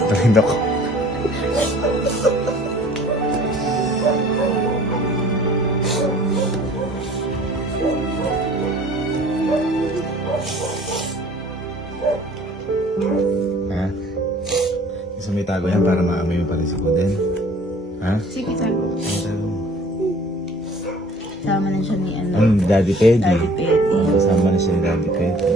Galit pa rin ako. Ha? Gusto mo itago yan para maamoy mo pa rin si Kuden? Ha? Sige, tago. Itago mo. Sama na siya ni ano. Daddy Peddy. Daddy Petty. Kasama na siya ni Daddy Peddy.